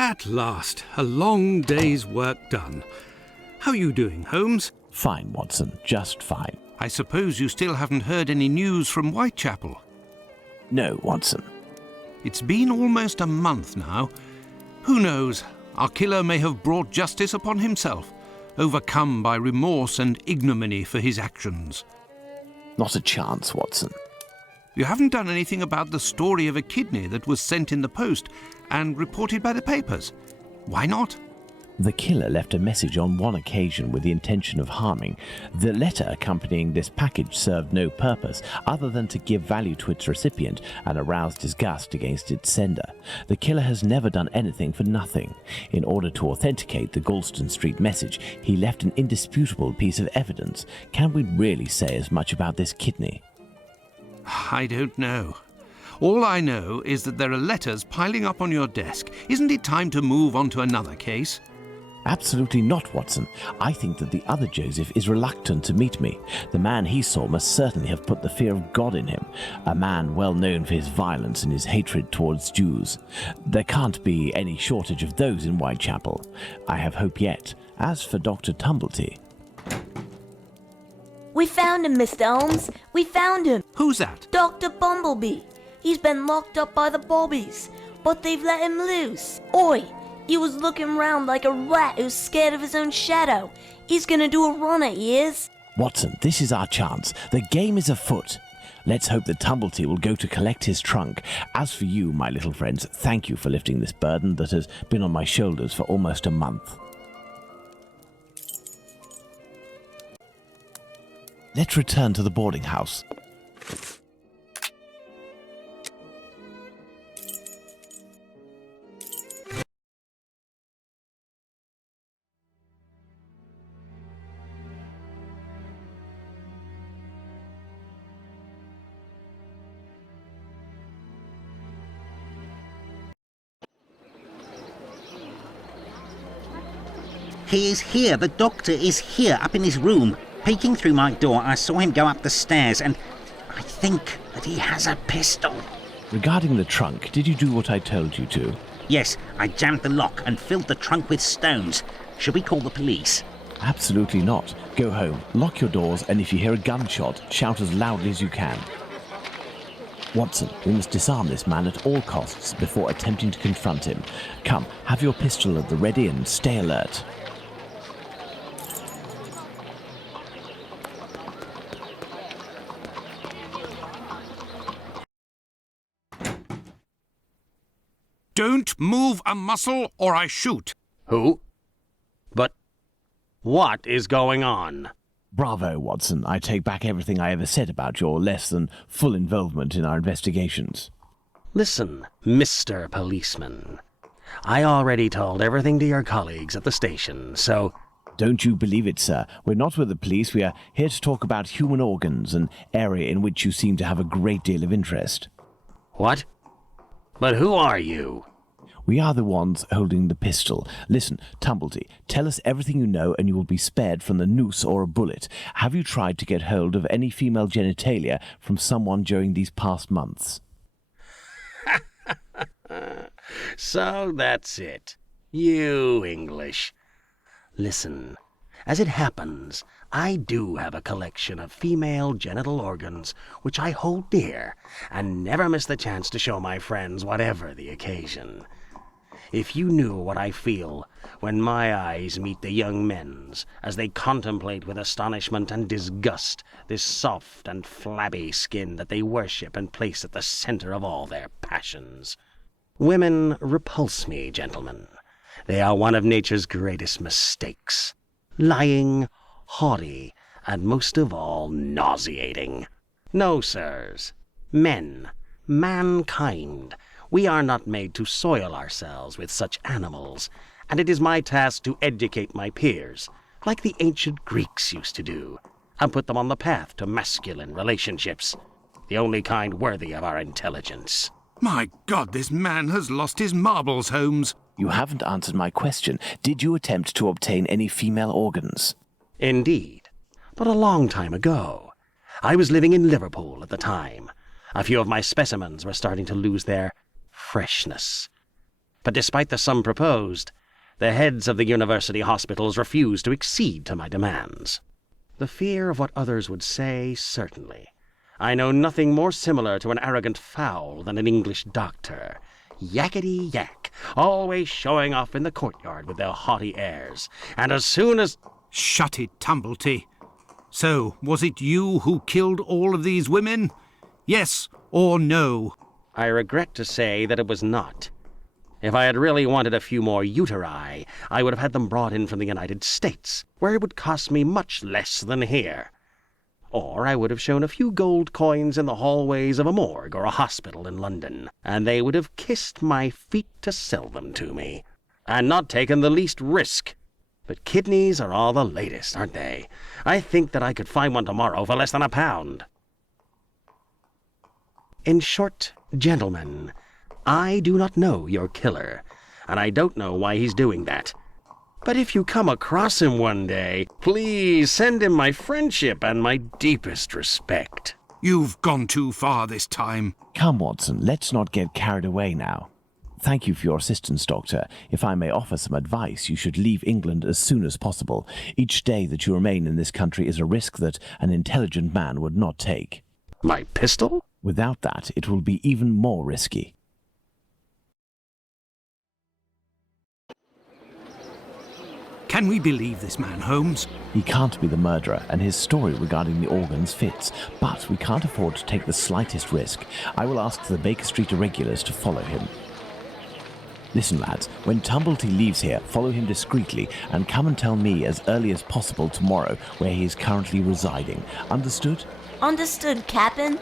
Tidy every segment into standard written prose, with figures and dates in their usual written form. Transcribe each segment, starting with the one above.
At last, a long day's work done. How are you doing, Holmes? Fine, Watson, just fine. I suppose you still haven't heard any news from Whitechapel? No, Watson. It's been almost a month now. Who knows? Our killer may have brought justice upon himself, overcome by remorse and ignominy for his actions. Not a chance, Watson. You haven't done anything about the story of a kidney that was sent in the post and reported by the papers. Why not? The killer left a message on one occasion with the intention of harming. The letter accompanying this package served no purpose other than to give value to its recipient and arouse disgust against its sender. The killer has never done anything for nothing. In order to authenticate the Galston Street message, he left an indisputable piece of evidence. Can we really say as much about this kidney? I don't know. All I know is that there are letters piling up on your desk. Isn't it time to move on to another case? Absolutely not, Watson. I think that the other Joseph is reluctant to meet me. The man he saw must certainly have put the fear of God in him, a man well known for his violence and his hatred towards Jews. There can't be any shortage of those in Whitechapel. I have hope yet. As for Dr. Tumblety... We found him, Mr. Holmes. We found him. Who's that? Dr. Bumblebee. He's been locked up by the bobbies, but they've let him loose. Oi! He was looking round like a rat who's scared of his own shadow. He's gonna do a runner, he is. Watson, this is our chance. The game is afoot. Let's hope that Tumblety will go to collect his trunk. As for you, my little friends, thank you for lifting this burden that has been on my shoulders for almost a month. Let's return to the boarding house. He is here. The doctor is here, up in his room. Peeking through my door, I saw him go up the stairs, and I think that he has a pistol. Regarding the trunk, did you do what I told you to? Yes, I jammed the lock and filled the trunk with stones. Should we call the police? Absolutely not. Go home, lock your doors, and if you hear a gunshot, shout as loudly as you can. Watson, we must disarm this man at all costs before attempting to confront him. Come, have your pistol at the ready and stay alert. Don't move a muscle or I shoot. Who? But what is going on? Bravo, Watson. I take back everything I ever said about your less than full involvement in our investigations. Listen, Mr. Policeman. I already told everything to your colleagues at the station, so... Don't you believe it, sir. We're not with the police. We are here to talk about human organs, an area in which you seem to have a great deal of interest. What? But who are you? We are the ones holding the pistol. Listen, Tumblety, tell us everything you know and you will be spared from the noose or a bullet. Have you tried to get hold of any female genitalia from someone during these past months? So that's it. You English. Listen, as it happens, I do have a collection of female genital organs which I hold dear and never miss the chance to show my friends whatever the occasion. If you knew what I feel when my eyes meet the young men's as they contemplate with astonishment and disgust this soft and flabby skin that they worship and place at the center of all their passions. Women repulse me, gentlemen. They are one of nature's greatest mistakes. Lying, haughty, and most of all, nauseating. No, sirs. Men, mankind, we are not made to soil ourselves with such animals, and it is my task to educate my peers, like the ancient Greeks used to do, and put them on the path to masculine relationships, the only kind worthy of our intelligence. My God, this man has lost his marbles, Holmes. You haven't answered my question. Did you attempt to obtain any female organs? Indeed, but a long time ago. I was living in Liverpool at the time. A few of my specimens were starting to lose their freshness. But despite the sum proposed, the heads of the university hospitals refused to accede to my demands. The fear of what others would say, certainly. I know nothing more similar to an arrogant fowl than an English doctor. Yakety-yak, always showing off in the courtyard with their haughty airs. And as soon as... Shut it, Tumblety. So, was it you who killed all of these women? Yes or no? I regret to say that it was not. If I had really wanted a few more uteri, I would have had them brought in from the United States, where it would cost me much less than here. Or I would have shown a few gold coins in the hallways of a morgue or a hospital in London, and they would have kissed my feet to sell them to me, and not taken the least risk. But kidneys are all the latest, aren't they? I think that I could find one tomorrow for less than £1. In short, gentlemen, I do not know your killer, and I don't know why he's doing that. But if you come across him one day, please send him my friendship and my deepest respect. You've gone too far this time. Come, Watson, let's not get carried away now. Thank you for your assistance, Doctor. If I may offer some advice, you should leave England as soon as possible. Each day that you remain in this country is a risk that an intelligent man would not take. My pistol? Without that, it will be even more risky. Can we believe this man, Holmes? He can't be the murderer, and his story regarding the organs fits. But we can't afford to take the slightest risk. I will ask the Baker Street irregulars to follow him. Listen, lads, when Tumblety leaves here, follow him discreetly and come and tell me as early as possible tomorrow where he is currently residing. Understood? Understood, Captain.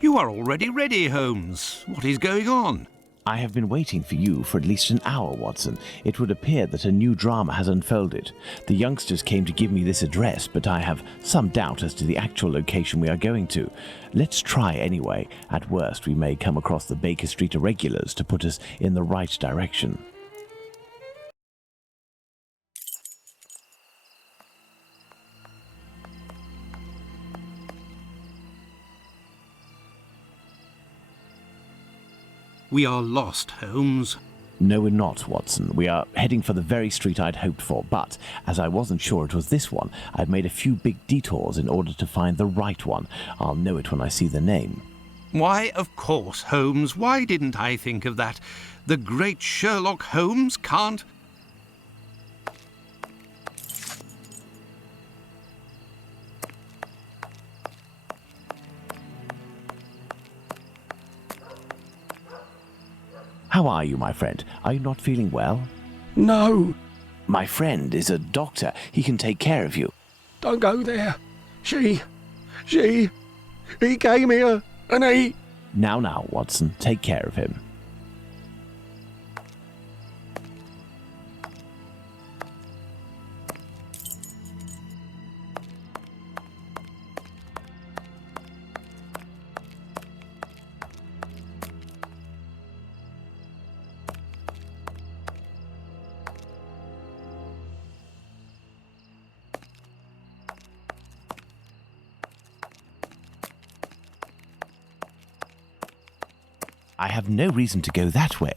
You are already ready, Holmes. What is going on? I have been waiting for you for at least an hour, Watson. It would appear that a new drama has unfolded. The youngsters came to give me this address, but I have some doubt as to the actual location we are going to. Let's try anyway. At worst, we may come across the Baker Street irregulars to put us in the right direction. We are lost, Holmes. No, we're not, Watson. We are heading for the very street I'd hoped for, but as I wasn't sure it was this one, I've made a few big detours in order to find the right one. I'll know it when I see the name. Why, of course, Holmes. Why didn't I think of that? The great Sherlock Holmes can't... How are you, my friend? Are you not feeling well? No, My friend is a doctor. He can take care of you. don't go there. He came here and he... Now, Watson, take care of him. I have no reason to go that way.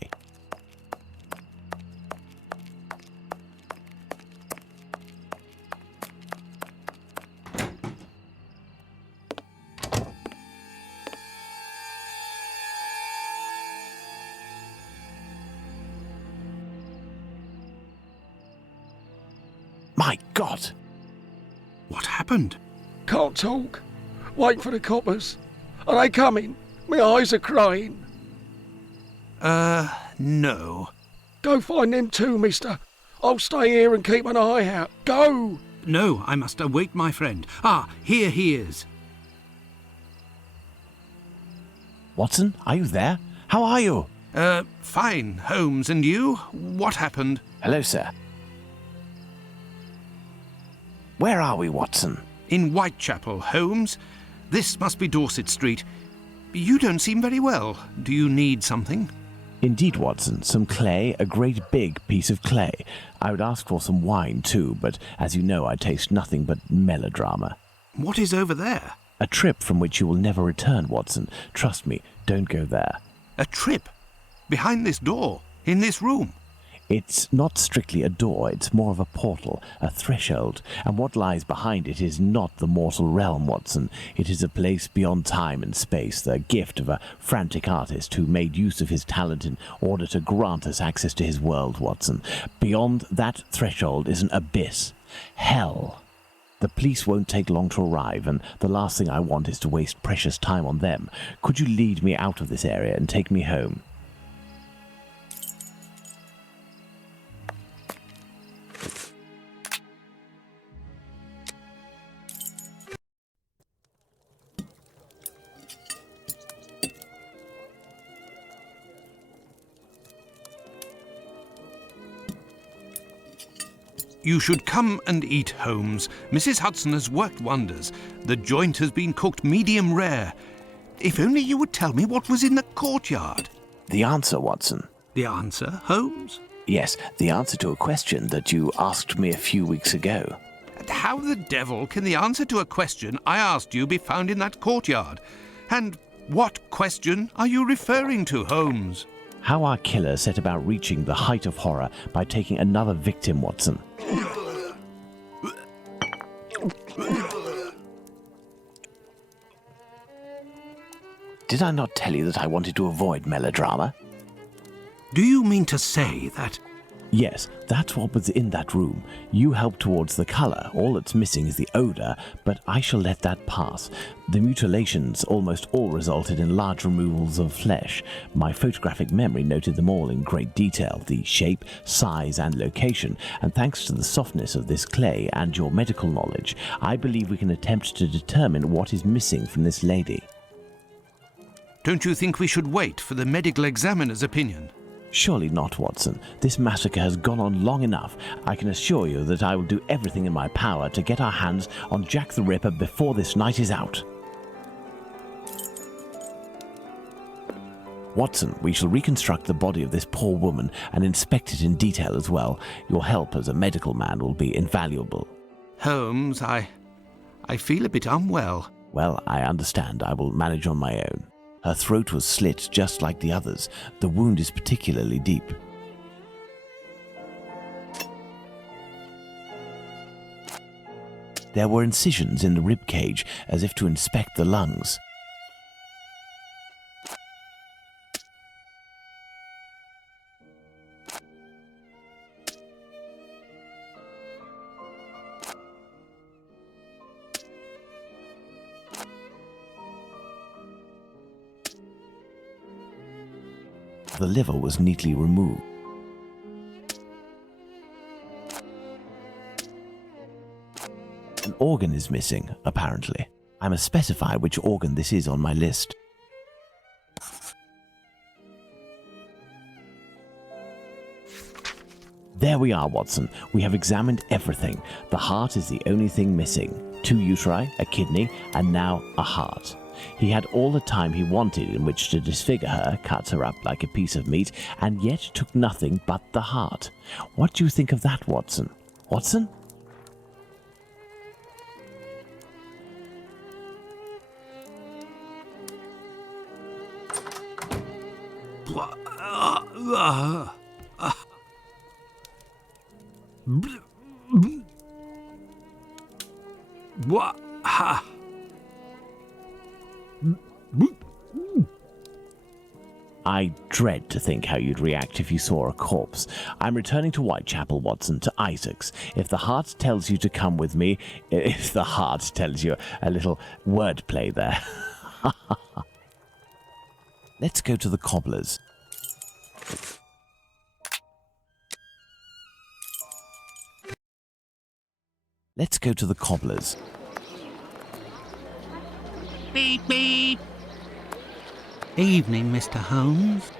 My God! What happened? Can't talk. Wait for the coppers. Are they coming? My eyes are crying. No. Go find them too, mister. I'll stay here and keep an eye out. Go! No, I must await my friend. Ah, here he is. Watson, are you there? How are you? Fine, Holmes, and you? What happened? Hello, sir. Where are we, Watson? In Whitechapel, Holmes. This must be Dorset Street. You don't seem very well. Do you need something? Indeed, Watson. Some clay, a great big piece of clay. I would ask for some wine, too, but as you know, I taste nothing but melodrama. What is over there? A trip from which you will never return, Watson. Trust me, don't go there. A trip? Behind this door? In this room? It's not strictly a door, it's more of a portal, a threshold, and what lies behind it is not the mortal realm, Watson. It is a place beyond time and space, the gift of a frantic artist who made use of his talent in order to grant us access to his world, Watson. Beyond that threshold is an abyss. Hell. The police won't take long to arrive, and the last thing I want is to waste precious time on them. Could you lead me out of this area and take me home? You should come and eat, Holmes. Mrs. Hudson has worked wonders. The joint has been cooked medium rare. If only you would tell me what was in the courtyard. The answer, Watson. The answer, Holmes? Yes, the answer to a question that you asked me a few weeks ago. And how the devil can the answer to a question I asked you be found in that courtyard? And what question are you referring to, Holmes? How our killer set about reaching the height of horror by taking another victim, Watson. Did I not tell you that I wanted to avoid melodrama? Do you mean to say that... Yes, that's what was in that room. You helped towards the colour. All that's missing is the odour, but I shall let that pass. The mutilations almost all resulted in large removals of flesh. My photographic memory noted them all in great detail, the shape, size and location, and thanks to the softness of this clay and your medical knowledge, I believe we can attempt to determine what is missing from this lady. Don't you think we should wait for the medical examiner's opinion? Surely not, Watson. This massacre has gone on long enough. I can assure you that I will do everything in my power to get our hands on Jack the Ripper before this night is out. Watson, we shall reconstruct the body of this poor woman and inspect it in detail as well. Your help as a medical man will be invaluable. Holmes, I feel a bit unwell. Well, I understand. I will manage on my own. Her throat was slit just like the others. The wound is particularly deep. There were incisions in the rib cage, as if to inspect the lungs. The liver was neatly removed. An organ is missing, apparently. I must specify which organ this is on my list. There we are, Watson. We have examined everything. The heart is the only thing missing. 2 uteri, a kidney, and now a heart. He had all the time he wanted in which to disfigure her, cut her up like a piece of meat, and yet took nothing but the heart. What do you think of that, Watson? Watson? I dread to think how you'd react if you saw a corpse. I'm returning to Whitechapel, Watson, to Isaac's. If the heart tells you to come with me, if the heart tells you a little wordplay there. Let's go to the cobbler's. Let's go to the cobbler's. Beep, beep. Evening, Mr. Holmes.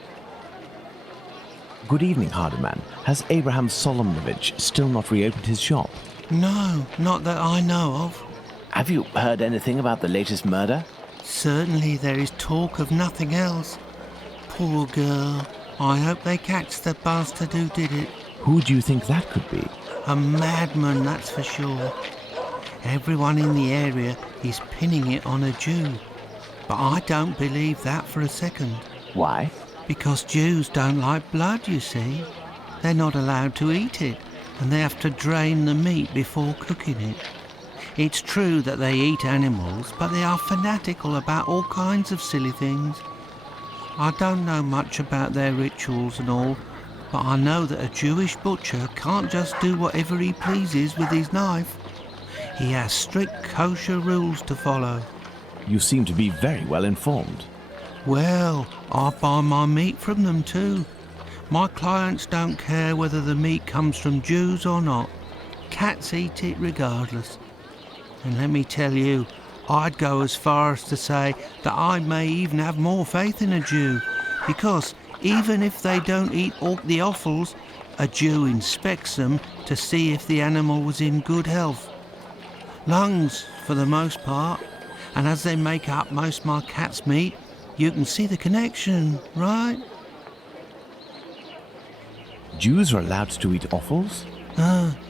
Good evening, Hardiman. Has Abraham Solomonovich still not reopened his shop? No, not that I know of. Have you heard anything about the latest murder? Certainly there is talk of nothing else. Poor girl. I hope they catch the bastard who did it. Who do you think that could be? A madman, that's for sure. Everyone in the area he's pinning it on a Jew. But I don't believe that for a second. Why? Because Jews don't like blood, you see. They're not allowed to eat it, and they have to drain the meat before cooking it. It's true that they eat animals, but they are fanatical about all kinds of silly things. I don't know much about their rituals and all, but I know that a Jewish butcher can't just do whatever he pleases with his knife. He has strict kosher rules to follow. You seem to be very well informed. Well, I buy my meat from them too. My clients don't care whether the meat comes from Jews or not. Cats eat it regardless. And let me tell you, I'd go as far as to say that I may even have more faith in a Jew, because even if they don't eat all the offals, a Jew inspects them to see if the animal was in good health. Lungs, for the most part, and as they make up most of my cat's meat, you can see the connection, right? Jews are allowed to eat offals?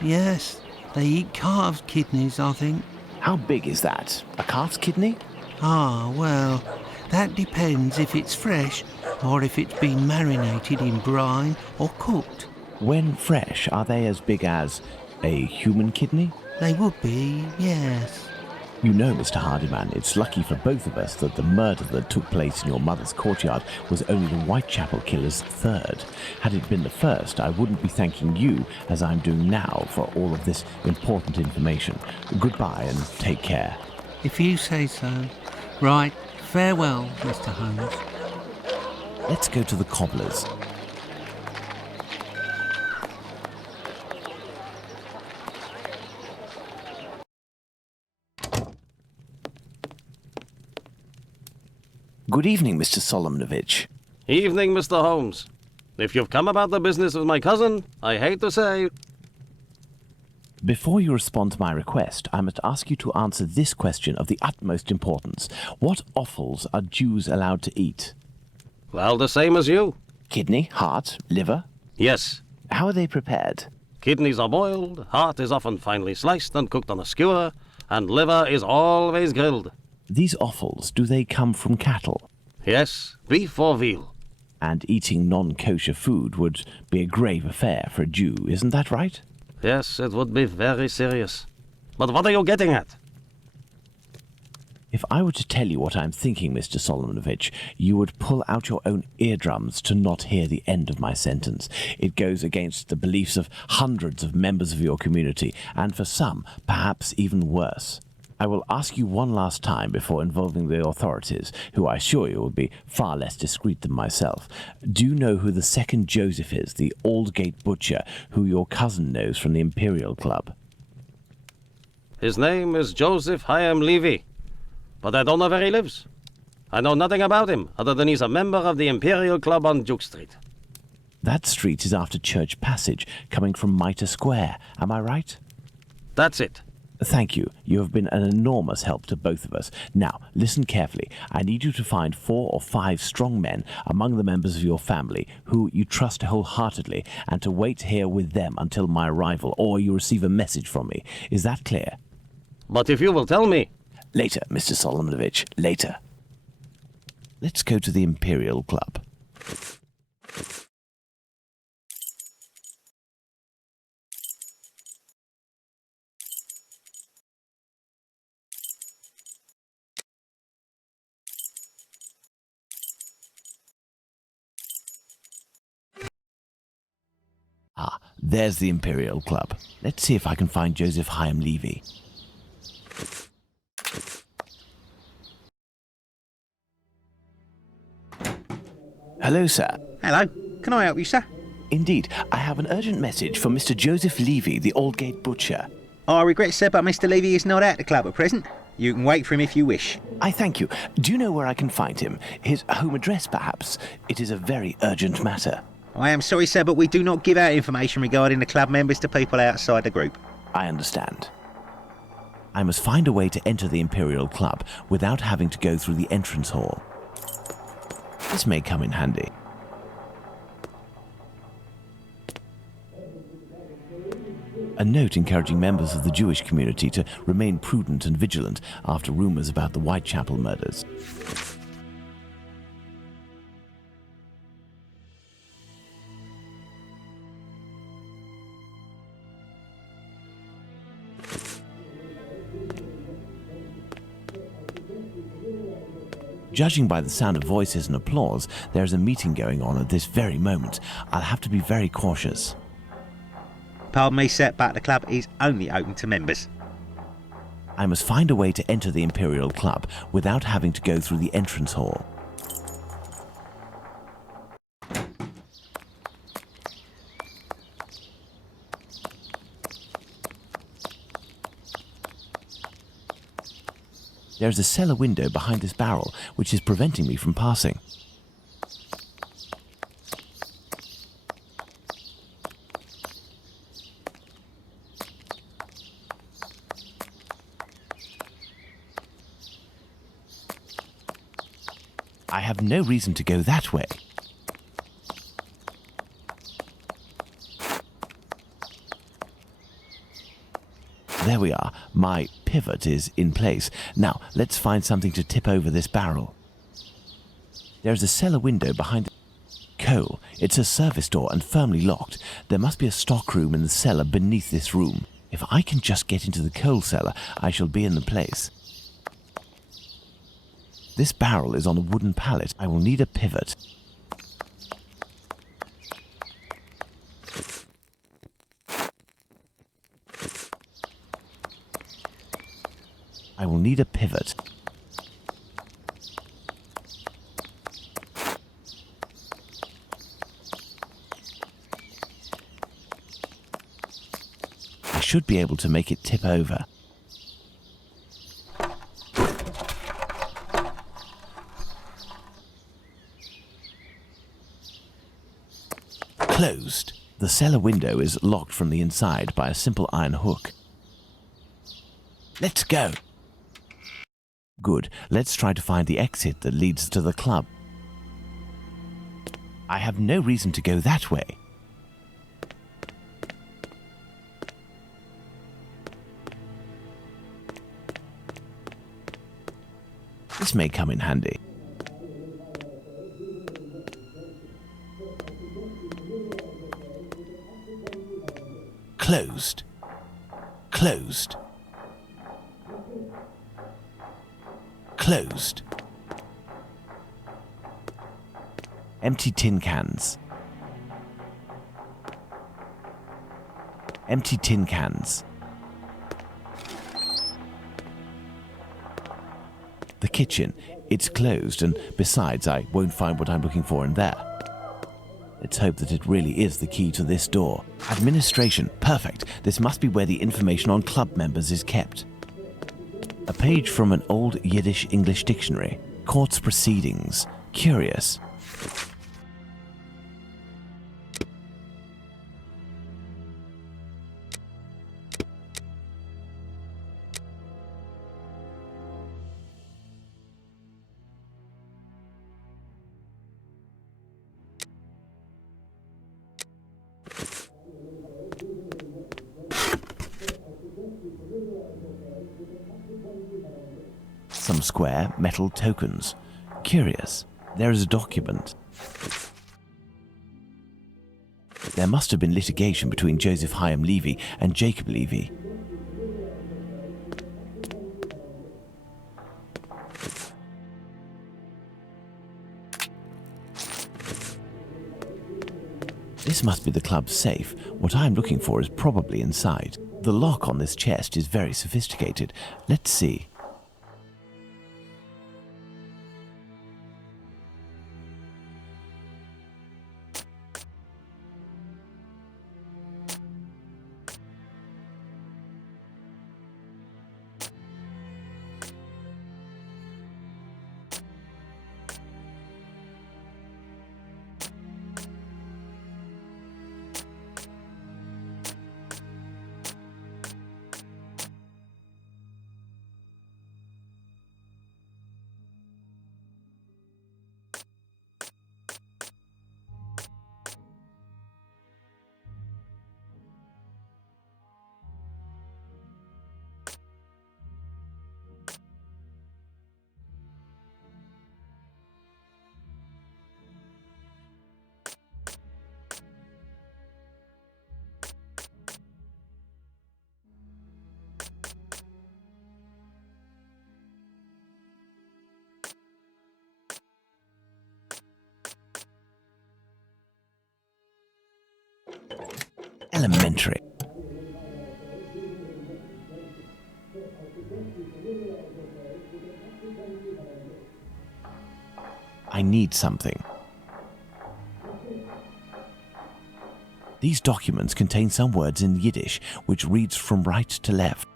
Yes. They eat calves' kidneys, I think. How big is that? A calf's kidney? Well, that depends if it's fresh or if it's been marinated in brine or cooked. When fresh, are they as big as a human kidney? They would be, yes. You know, Mr. Hardyman, it's lucky for both of us that the murder that took place in your mother's courtyard was only the Whitechapel killer's third. Had it been the first, I wouldn't be thanking you, as I'm doing now, for all of this important information. Goodbye and take care. If you say so. Right, farewell, Mr. Holmes. Let's go to the cobbler's. Good evening, Mr. Solomonovich. Evening, Mr. Holmes. If you've come about the business of my cousin, I hate to say... Before you respond to my request, I must ask you to answer this question of the utmost importance. What offals are Jews allowed to eat? Well, the same as you. Kidney, heart, liver? Yes. How are they prepared? Kidneys are boiled, heart is often finely sliced and cooked on a skewer, and liver is always grilled. These offals, do they come from cattle? Yes, beef or veal. And eating non-kosher food would be a grave affair for a Jew, isn't that right? Yes, it would be very serious. But what are you getting at? If I were to tell you what I'm thinking, Mr. Solomonovich, you would pull out your own eardrums to not hear the end of my sentence. It goes against the beliefs of hundreds of members of your community, and for some, perhaps even worse. I will ask you one last time before involving the authorities, who I assure you will be far less discreet than myself. Do you know who the second Joseph is, the Aldgate butcher, who your cousin knows from the Imperial Club? His name is Joseph Chaim Levy, but I don't know where he lives. I know nothing about him, other than he's a member of the Imperial Club on Duke Street. That street is after Church Passage, coming from Mitre Square, am I right? That's it. Thank you. You have been an enormous help to both of us. Now, listen carefully. I need you to find 4 or 5 strong men among the members of your family who you trust wholeheartedly, and to wait here with them until my arrival, or you receive a message from me. Is that clear? But if you will tell me... Later, Mr. Solomonovich, later. Let's go to the Imperial Club. Ah, there's the Imperial Club. Let's see if I can find Joseph Chaim Levy. Hello, sir. Hello. Can I help you, sir? Indeed, I have an urgent message for Mr. Joseph Levy, the Aldgate butcher. I regret, sir, but Mr. Levy is not at the club at present. You can wait for him if you wish. I thank you. Do you know where I can find him? His home address, perhaps? It is a very urgent matter. I am sorry, sir, but we do not give out information regarding the club members to people outside the group. I understand. I must find a way to enter the Imperial Club without having to go through the entrance hall. This may come in handy. A note encouraging members of the Jewish community to remain prudent and vigilant after rumors about the Whitechapel murders. Judging by the sound of voices and applause, there is a meeting going on at this very moment. I'll have to be very cautious. Pardon me, sir, but the club is only open to members. I must find a way to enter the Imperial Club without having to go through the entrance hall. There is a cellar window behind this barrel, which is preventing me from passing. I have no reason to go that way. There we are. My pivot is in place. Now, let's find something to tip over this barrel. There's a cellar window behind the coal. It's a service door and firmly locked. There must be a stock room in the cellar beneath this room. If I can just get into the coal cellar, I shall be in the place. This barrel is on a wooden pallet. I will need a pivot. I will need a pivot. I should be able to make it tip over. Closed. The cellar window is locked from the inside by a simple iron hook. Let's go. Good. Let's try to find the exit that leads to the club. I have no reason to go that way. This may come in handy. Closed. Closed. Closed. Empty tin cans. Empty tin cans. The kitchen. It's closed, and besides, I won't find what I'm looking for in there. Let's hope that it really is the key to this door. Administration. Perfect. This must be where the information on club members is kept. A page from an old Yiddish English dictionary. Court's proceedings. Curious. Some square metal tokens. Curious. There is a document. There must have been litigation between Joseph Hyam Levy and Jacob Levy. This must be the club's safe. What I'm looking for is probably inside. The lock on this chest is very sophisticated. Let's see. elementary. I need something. These documents contain some words in Yiddish, which reads from right to left.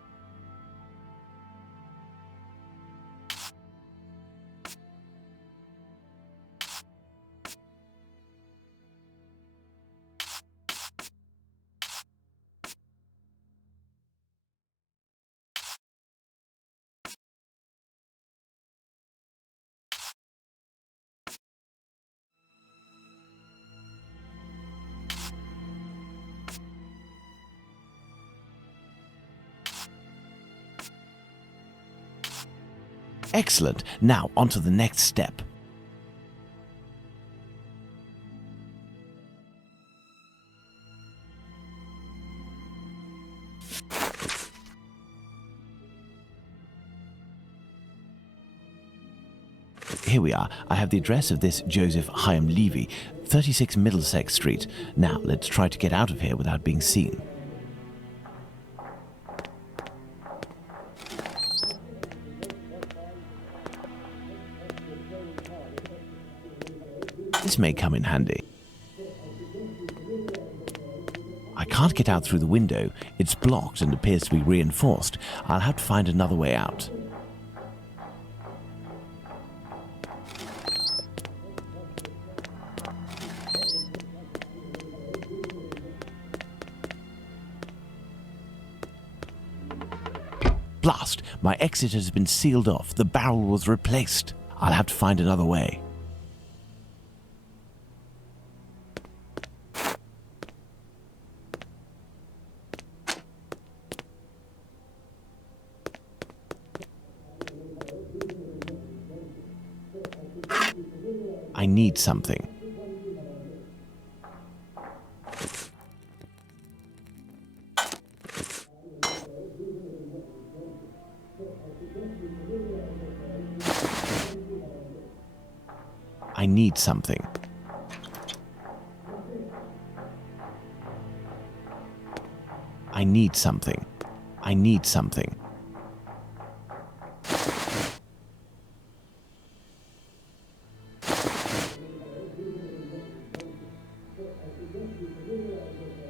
Excellent. Now, on to the next step. Here we are. I have the address of this Joseph Chaim Levy, 36 Middlesex Street. Now, let's try to get out of here without being seen. This may come in handy. I can't get out through the window. It's blocked and appears to be reinforced. I'll have to find another way out. Blast! My exit has been sealed off. The barrel was replaced. I'll have to find another way. I need something. I need something. I need something. I need something.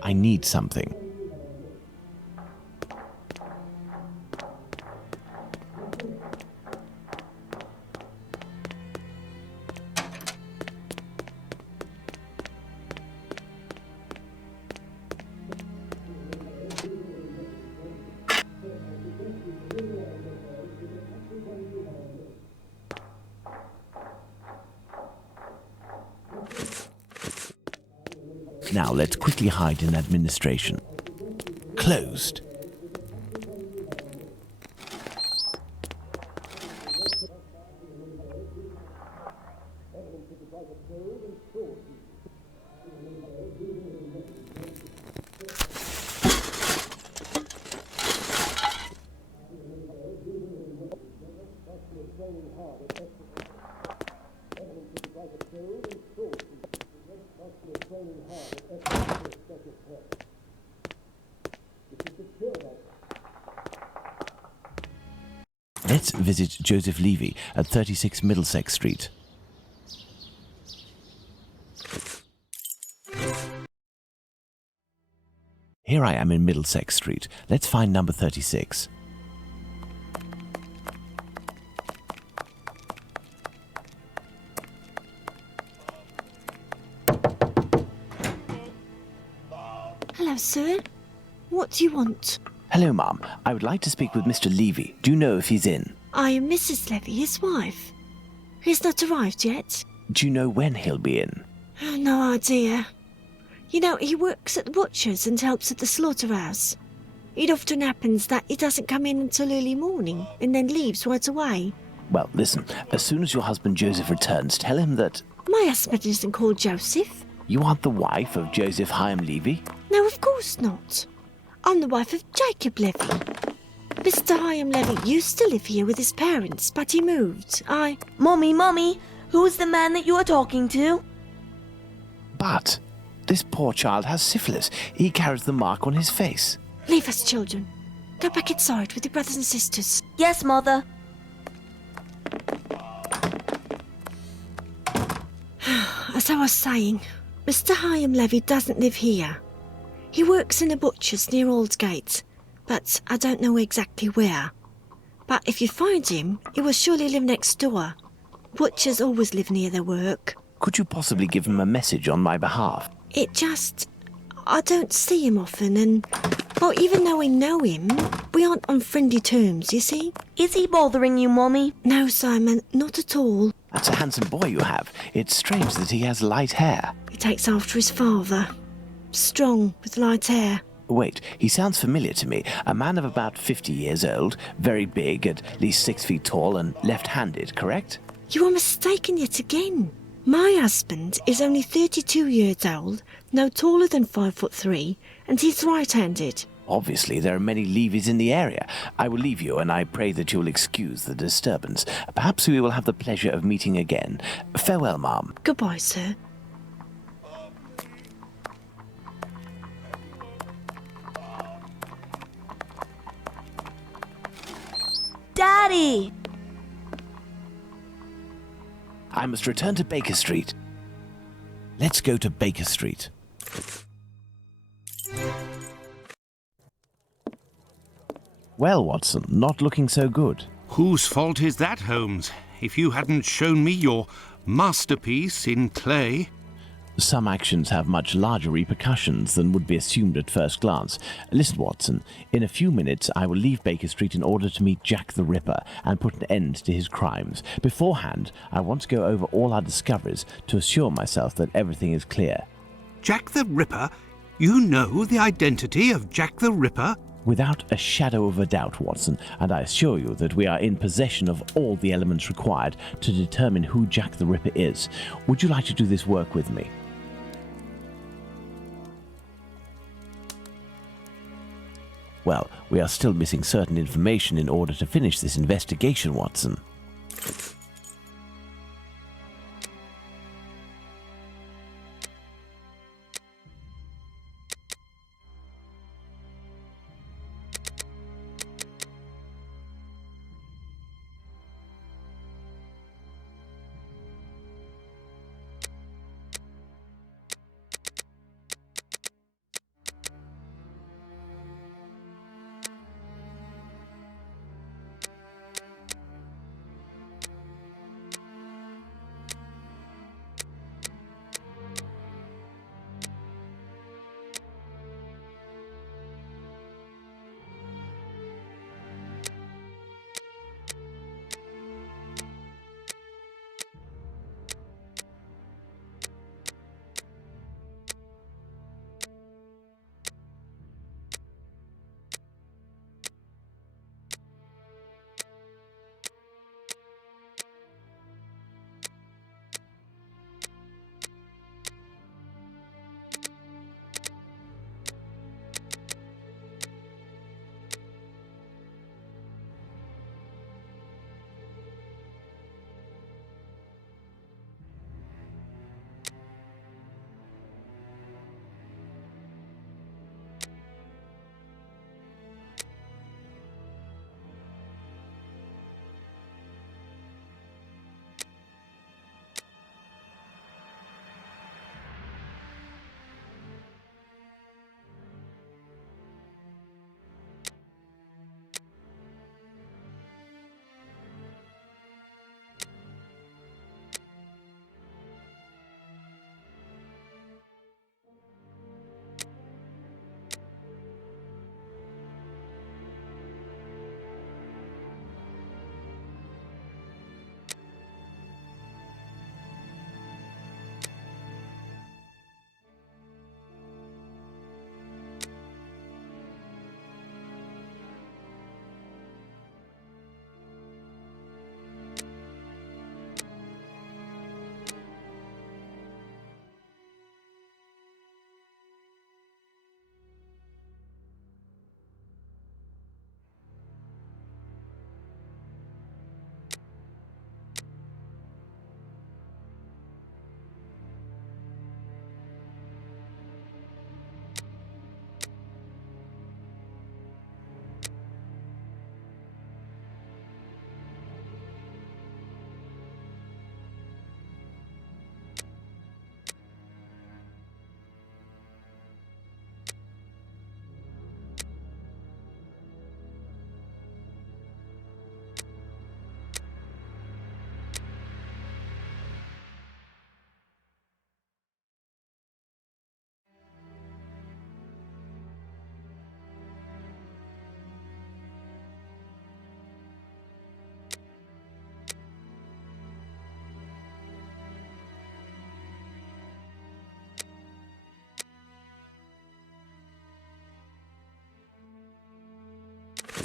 I need something. Now let's quickly hide in administration. Closed. Let's visit Joseph Levy at 36 Middlesex Street. Here I am in Middlesex Street. Let's find number 36. Hello, sir. What do you want? Hello, Ma'am. I would like to speak with Mr. Levy. Do you know if he's in? I am Mrs. Levy, his wife. He's not arrived yet. Do you know when he'll be in? No idea. You know, he works at the butcher's and helps at the slaughterhouse. It often happens that he doesn't come in until early morning and then leaves right away. Well, listen, as soon as your husband Joseph returns, tell him that... My husband isn't called Joseph. You aren't the wife of Joseph Chaim Levy? No, of course not. I'm the wife of Jacob Levy. Mr. Chaim Levy used to live here with his parents, but he moved. Mommy, who's the man that you are talking to? But... This poor child has syphilis. He carries the mark on his face. Leave us, children. Go back inside with your brothers and sisters. Yes, Mother. As I was saying, Mr. Hyam Levy doesn't live here. He works in a butcher's near Aldgate, but I don't know exactly where. But if you find him, he will surely live next door. Butchers always live near their work. Could you possibly give him a message on my behalf? I don't see him often, and, well, even though we know him, we aren't on friendly terms, you see? Is he bothering you, Mummy? No, Simon, not at all. That's a handsome boy you have. It's strange that he has light hair. He takes after his father. Strong, with light hair. Wait, he sounds familiar to me. A man of about 50 years old, very big, at least 6 feet tall, and left-handed, correct? You are mistaken yet again. My husband is only 32 years old, no taller than 5'3", and he's right-handed. Obviously, there are many Levies in the area. I will leave you, and I pray that you will excuse the disturbance. Perhaps we will have the pleasure of meeting again. Farewell, ma'am. Goodbye, sir. Daddy! I must return to Baker Street. Let's go to Baker Street. Well, Watson, not looking so good. Whose fault is that, Holmes? If you hadn't shown me your masterpiece in clay. Some actions have much larger repercussions than would be assumed at first glance. Listen, Watson, in a few minutes I will leave Baker Street in order to meet Jack the Ripper and put an end to his crimes. Beforehand, I want to go over all our discoveries to assure myself that everything is clear. Jack the Ripper? You know the identity of Jack the Ripper? Without a shadow of a doubt, Watson, and I assure you that we are in possession of all the elements required to determine who Jack the Ripper is. Would you like to do this work with me? Well, we are still missing certain information in order to finish this investigation, Watson.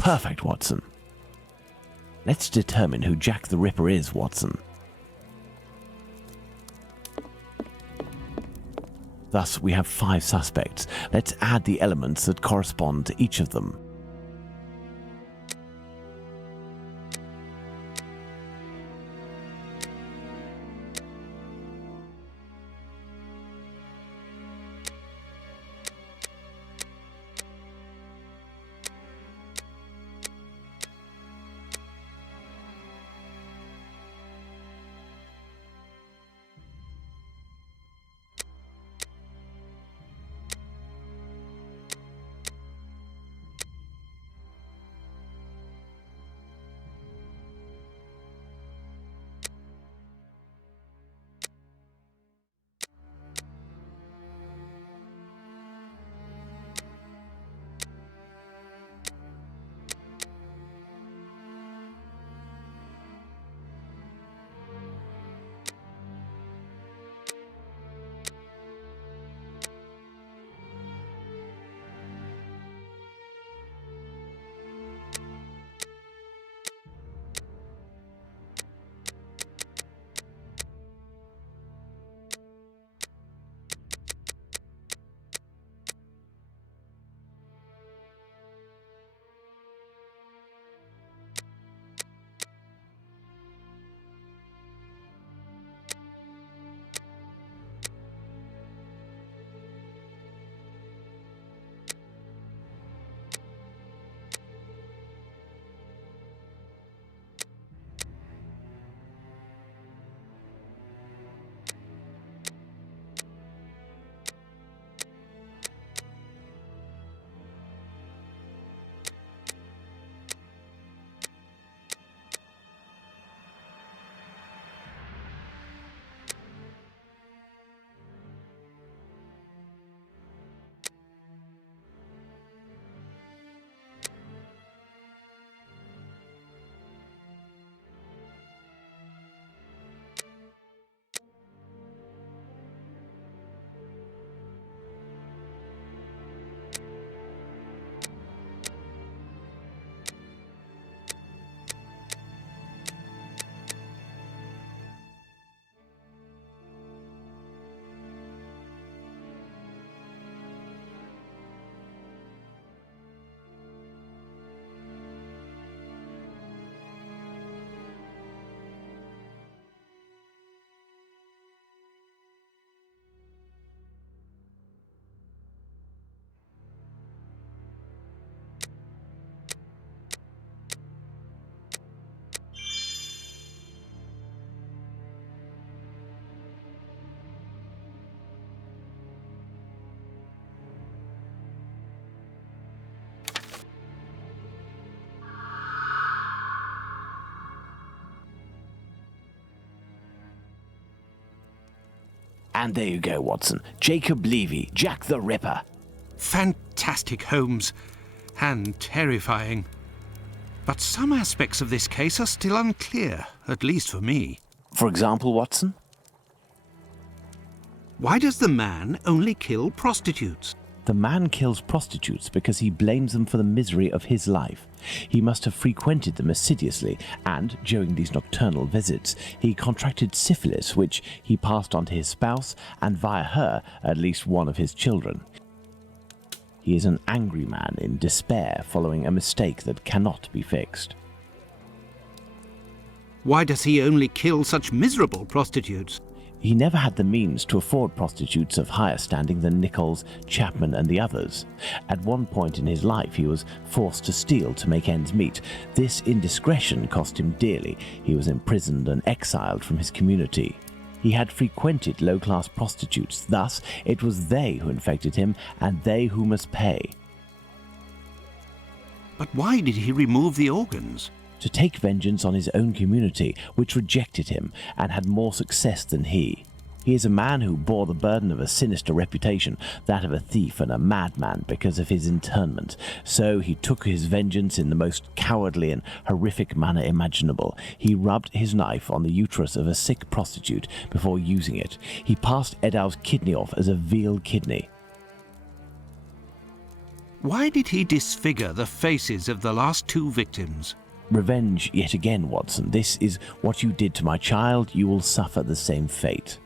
Perfect, Watson. Let's determine who Jack the Ripper is, Watson. Thus, we have 5 suspects. Let's add the elements that correspond to each of them. And there you go, Watson. Jacob Levy, Jack the Ripper. Fantastic, Holmes. And terrifying. But some aspects of this case are still unclear, at least for me. For example, Watson? Why does the man only kill prostitutes? The man kills prostitutes because he blames them for the misery of his life. He must have frequented them assiduously, and during these nocturnal visits, he contracted syphilis, which he passed on to his spouse, and via her, at least one of his children. He is an angry man in despair following a mistake that cannot be fixed. Why does he only kill such miserable prostitutes? He never had the means to afford prostitutes of higher standing than Nichols, Chapman and the others. At one point in his life he was forced to steal to make ends meet. This indiscretion cost him dearly. He was imprisoned and exiled from his community. He had frequented low-class prostitutes, thus it was they who infected him and they who must pay. But why did he remove the organs? To take vengeance on his own community, which rejected him and had more success than he. He is a man who bore the burden of a sinister reputation, that of a thief and a madman, because of his internment. So he took his vengeance in the most cowardly and horrific manner imaginable. He rubbed his knife on the uterus of a sick prostitute before using it. He passed Edow's kidney off as a veal kidney. Why did he disfigure the faces of the last 2 victims? Revenge yet again, Watson. This is what you did to my child. You will suffer the same fate.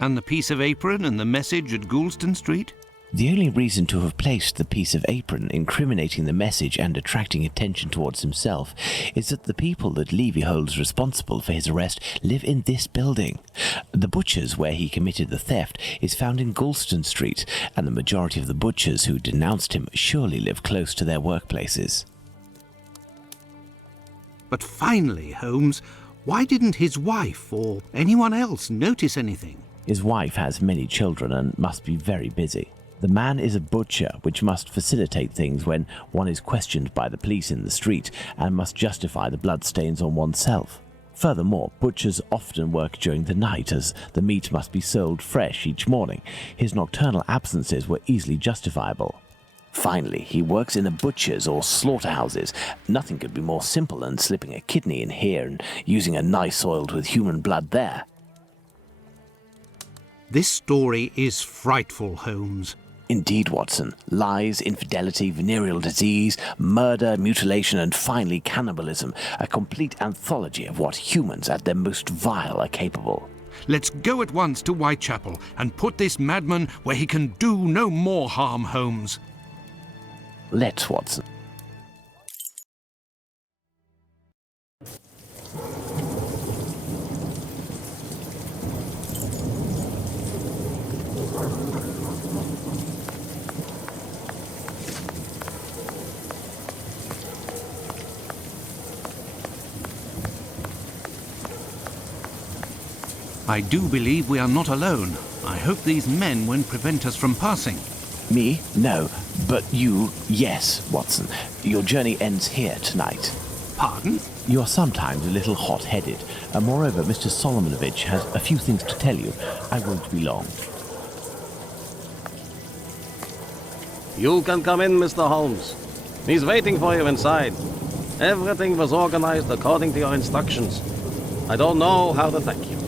And the piece of apron and the message at Goulston Street? The only reason to have placed the piece of apron incriminating the message and attracting attention towards himself is that the people that Levy holds responsible for his arrest live in this building. The butcher's where he committed the theft is found in Goulston Street, and the majority of the butchers who denounced him surely live close to their workplaces. But finally, Holmes, why didn't his wife or anyone else notice anything? His wife has many children and must be very busy. The man is a butcher, which must facilitate things when one is questioned by the police in the street and must justify the bloodstains on oneself. Furthermore, butchers often work during the night as the meat must be sold fresh each morning. His nocturnal absences were easily justifiable. Finally, he works in the butchers or slaughterhouses. Nothing could be more simple than slipping a kidney in here and using a knife oiled with human blood there. This story is frightful, Holmes. Indeed, Watson. Lies, infidelity, venereal disease, murder, mutilation, and finally cannibalism. A complete anthology of what humans at their most vile are capable. Let's go at once to Whitechapel and put this madman where he can do no more harm, Holmes. Let's, Watson. I do believe we are not alone. I hope these men won't prevent us from passing. Me? No. But you, yes, Watson. Your journey ends here tonight. Pardon? You are sometimes a little hot-headed, and moreover, Mr. Solomonovich has a few things to tell you. I won't be long. You can come in, Mr. Holmes. He's waiting for you inside. Everything was organized according to your instructions. I don't know how to thank you.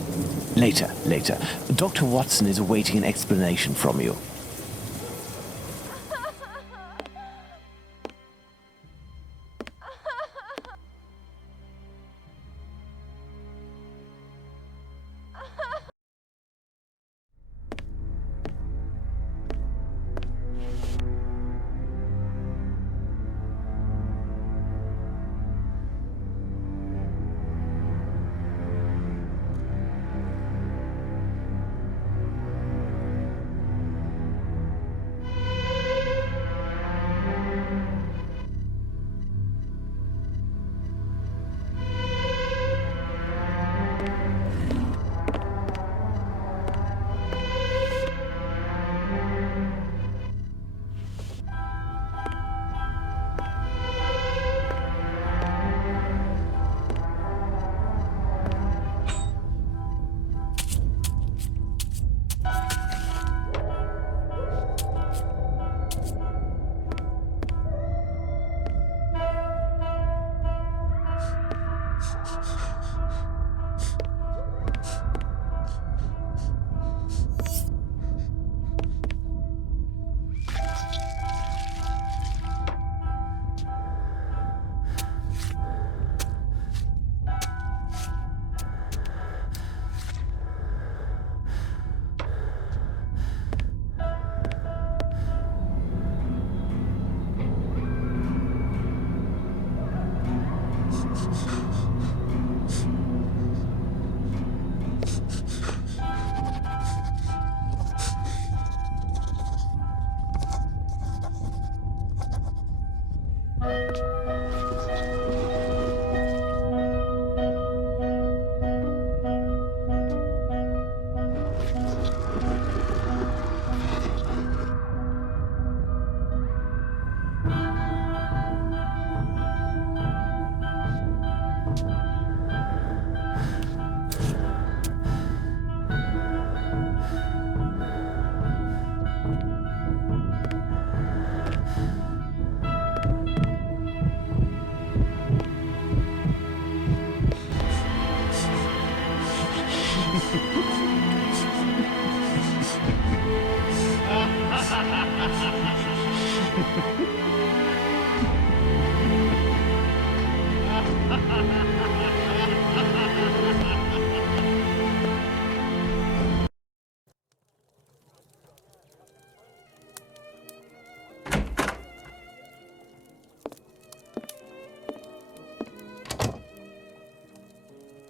Later. Dr. Watson is awaiting an explanation from you.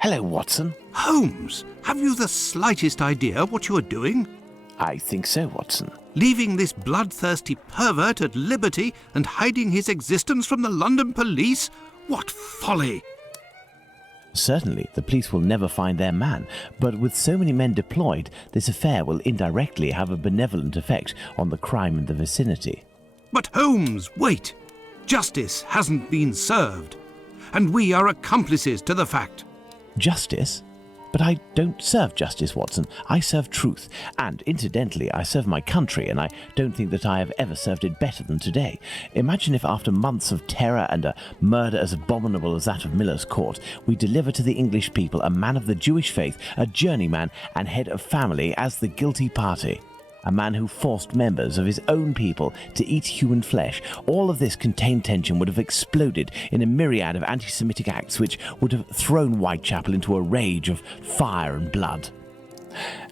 Hello, Watson. Holmes, have you the slightest idea what you are doing? I think so, Watson. Leaving this bloodthirsty pervert at liberty and hiding his existence from the London police? What folly! Certainly, the police will never find their man, but with so many men deployed, this affair will indirectly have a benevolent effect on the crime in the vicinity. But Holmes, wait! Justice hasn't been served, and we are accomplices to the fact. Justice? But I don't serve justice, Watson. I serve truth. And incidentally, I serve my country, and I don't think that I have ever served it better than today. Imagine if after months of terror and a murder as abominable as that of Miller's Court, we deliver to the English people a man of the Jewish faith, a journeyman and head of family as the guilty party. A man who forced members of his own people to eat human flesh. All of this contained tension would have exploded in a myriad of anti-Semitic acts which would have thrown Whitechapel into a rage of fire and blood.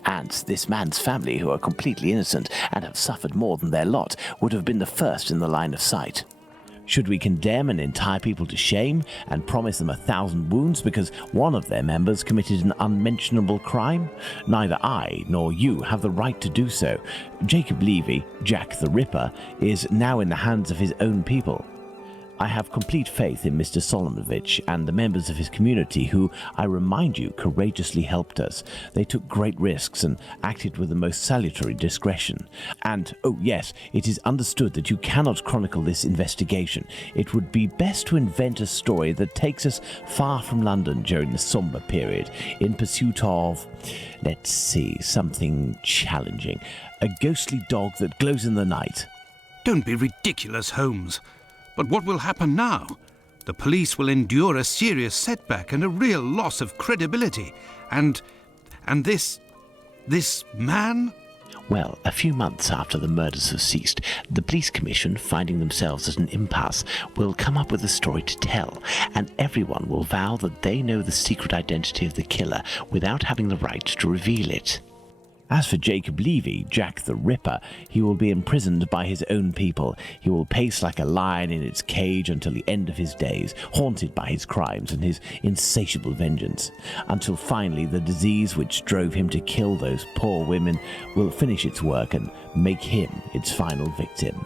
And this man's family, who are completely innocent and have suffered more than their lot, would have been the first in the line of sight. Should we condemn an entire people to shame and promise them 1,000 wounds because one of their members committed an unmentionable crime? Neither I nor you have the right to do so. Jacob Levy, Jack the Ripper, is now in the hands of his own people. I have complete faith in Mr. Solomovich and the members of his community who, I remind you, courageously helped us. They took great risks and acted with the most salutary discretion. And, oh yes, it is understood that you cannot chronicle this investigation. It would be best to invent a story that takes us far from London during the somber period, in pursuit of, let's see, something challenging. A ghostly dog that glows in the night. Don't be ridiculous, Holmes. But what will happen now? The police will endure a serious setback and a real loss of credibility. And this man? Well, a few months after the murders have ceased, the police commission, finding themselves at an impasse, will come up with a story to tell, and everyone will vow that they know the secret identity of the killer without having the right to reveal it. As for Jacob Levy, Jack the Ripper, he will be imprisoned by his own people. He will pace like a lion in its cage until the end of his days, haunted by his crimes and his insatiable vengeance, until finally the disease which drove him to kill those poor women will finish its work and make him its final victim.